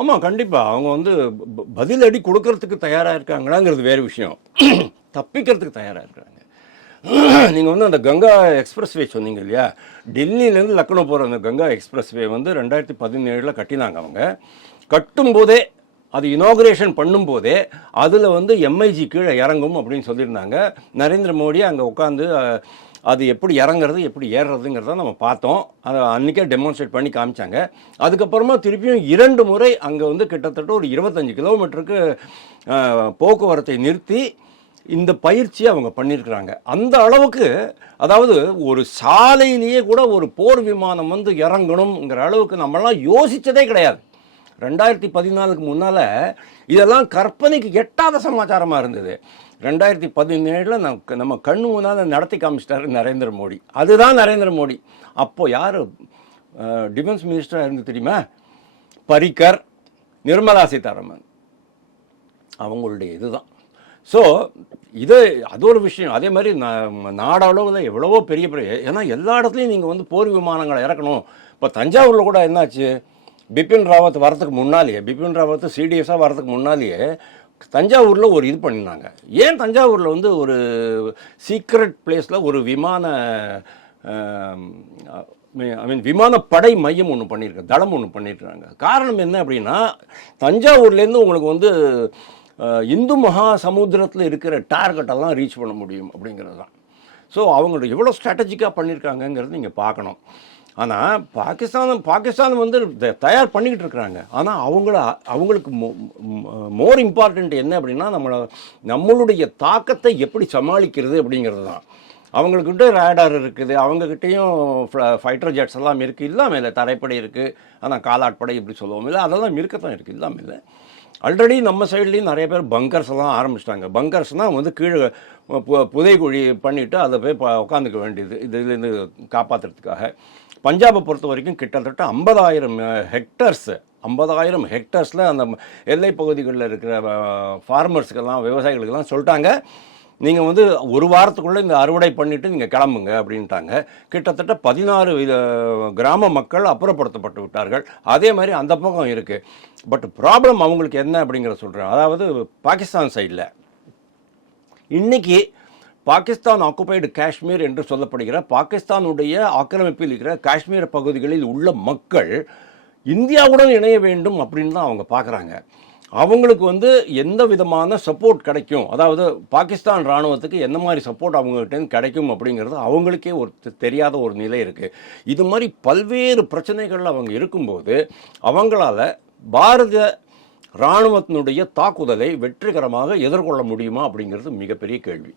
ஆமாம், கண்டிப்பாக அவங்க வந்து பதிலடி கொடுக்கறதுக்கு தயாராக இருக்காங்களாங்கிறது வேறு விஷயம். தப்பிக்கிறதுக்கு தயாராக இருக்கிறாங்க. நீங்கள் வந்து அந்த கங்கா எக்ஸ்பிரஸ்வே சொன்னீங்க இல்லையா, டெல்லியிலேருந்து லக்னோ போகிற அந்த கங்கா எக்ஸ்பிரஸ்வே வந்து 2017 கட்டினாங்க. அவங்க கட்டும்போதே, அது இனாகுரேஷன் பண்ணும்போதே அதில் வந்து எம்ஐஜி கீழே இறங்கும் அப்படின்னு சொல்லியிருந்தாங்க. நரேந்திர மோடி அங்கே உட்காந்து அது எப்படி இறங்குறது எப்படி ஏறுறதுங்கிறத நம்ம பார்த்தோம். அதை அன்றைக்கே டெமான்ஸ்ட்ரேட் பண்ணி காமிச்சாங்க. அதுக்கப்புறமா திருப்பியும் 2 முறை அங்கே வந்து கிட்டத்தட்ட ஒரு 25 கிலோமீட்டருக்கு போக்குவரத்தை நிறுத்தி இந்த பயிற்சியை அவங்க பண்ணியிருக்கிறாங்க. அந்த அளவுக்கு, அதாவது ஒரு சாலையிலேயே கூட ஒரு போர் விமானம் வந்து இறங்கணுங்கிற அளவுக்கு நம்மளாம் யோசித்ததே கிடையாது. 2014க்கு முன்னால் இதெல்லாம் கற்பனைக்கு எட்டாத சமாச்சாரமாக இருந்தது. 2017 நம்ம கண்ணு முன்னால் நடத்தி காமிச்சிட்டாரு நரேந்திர மோடி. அதுதான் நரேந்திர மோடி. அப்போது யார் டிஃபென்ஸ் மினிஸ்டராக இருந்து தெரியுமா? பரிக்கர், நிர்மலா சீதாராமன் அவங்களுடைய இதுதான். ஸோ அது ஒரு விஷயம். அதே மாதிரி நாடளவில் எவ்வளவோ பெரிய ஏன்னா எல்லா இடத்துலையும் நீங்கள் வந்து போர் விமானங்களை இறக்கணும். இப்போ தஞ்சாவூரில் கூட என்னாச்சு, பிபின் ராவத் வரதுக்கு முன்னாலேயே, பிபின் ராவத் சிடிஎஸாக வரதுக்கு முன்னாலேயே தஞ்சாவூரில் ஒரு இது பண்ணினாங்க. ஏன் தஞ்சாவூரில் வந்து ஒரு சீக்ரெட் பிளேஸில் ஒரு விமானப்படை மையம் ஒன்று பண்ணியிருக்காங்க, தளம் ஒன்று பண்ணியிருக்காங்க. காரணம் என்ன அப்படின்னா, தஞ்சாவூர்லேருந்து உங்களுக்கு வந்து இந்து மகா சமுத்திரத்தில் இருக்கிற டார்கெட்டெல்லாம் ரீச் பண்ண முடியும் அப்படிங்கிறது தான். ஸோ அவங்களோட எவ்வளோ ஸ்ட்ராட்டஜிக்காக பண்ணியிருக்காங்கங்கிறது நீங்கள் பார்க்கணும். ஆனால் பாகிஸ்தான் வந்து தயார் பண்ணிக்கிட்டு இருக்கிறாங்க. ஆனால் அவங்களுக்கு மோர் இம்பார்ட்டண்ட் என்ன அப்படின்னா, நம்மளுடைய தாக்கத்தை எப்படி சமாளிக்கிறது அப்படிங்கிறது தான். அவங்கக்கிட்ட ரேடார் இருக்குது, அவங்கக்கிட்டேயும் ஃபைட்டர் ஜெட்ஸ் எல்லாம் இருக்குது, இல்லாமல் இல்லை தரைப்படை இருக்குது, ஆனால் காலாட்படை இப்படி சொல்லுவோம் இல்லை, அதெல்லாம் இருக்கத்தான் இருக்குது, இல்லாமல் இல்லை. ஆல்ரெடி நம்ம சைட்லேயும் நிறைய பேர் பங்கர்ஸ் எல்லாம் ஆரம்பிச்சிட்டாங்க. பங்கர்ஸ்னால் வந்து கீழே புதைக்குழி பண்ணிவிட்டு அதை போய் உட்காந்துக்க வேண்டியது, இதுலேருந்து காப்பாற்றுறதுக்காக. பஞ்சாபை பொறுத்த வரைக்கும் கிட்டத்தட்ட 50,000 ஹெக்டர்ஸில் அந்த எல்லை பகுதிகளில் இருக்கிற ஃபார்மர்ஸுக்கெல்லாம், விவசாயிகளுக்கெல்லாம் சொல்லிட்டாங்க, நீங்கள் வந்து ஒரு வாரத்துக்குள்ளே இந்த அறுவடை பண்ணிவிட்டு நீங்கள் கிளம்புங்க அப்படின்ட்டாங்க. கிட்டத்தட்ட 16 கிராம மக்கள் அப்புறப்படுத்தப்பட்டு விட்டார்கள். அதே மாதிரி அந்த பக்கம் இருக்குது. பட் ப்ராப்ளம் அவங்களுக்கு என்ன அப்படிங்கிற சொல்கிறேன். அதாவது பாகிஸ்தான் சைடில் இன்றைக்கி பாகிஸ்தான் ஆக்குபைடு காஷ்மீர் என்று சொல்லப்படுகிற பாகிஸ்தானுடைய ஆக்கிரமிப்பில் இருக்கிற காஷ்மீர் பகுதிகளில் உள்ள மக்கள் இந்தியாவுடன் இணைய வேண்டும் அப்படின்னு தான் அவங்க பார்க்குறாங்க. அவங்களுக்கு வந்து எந்த விதமான சப்போர்ட் கிடைக்கும், அதாவது பாகிஸ்தான் இராணுவத்துக்கு எந்த மாதிரி சப்போர்ட் அவங்ககிட்ட கிடைக்கும் அப்படிங்கிறது அவங்களுக்கே ஒரு தெரியாத ஒரு நிலை இருக்குது. இது மாதிரி பல்வேறு பிரச்சனைகள் அவங்க இருக்கும்போது அவங்களால பாரத இராணுவத்தினுடைய தாக்குதலை வெற்றிகரமாக எதிர்கொள்ள முடியுமா அப்படிங்கிறது மிகப்பெரிய கேள்வி.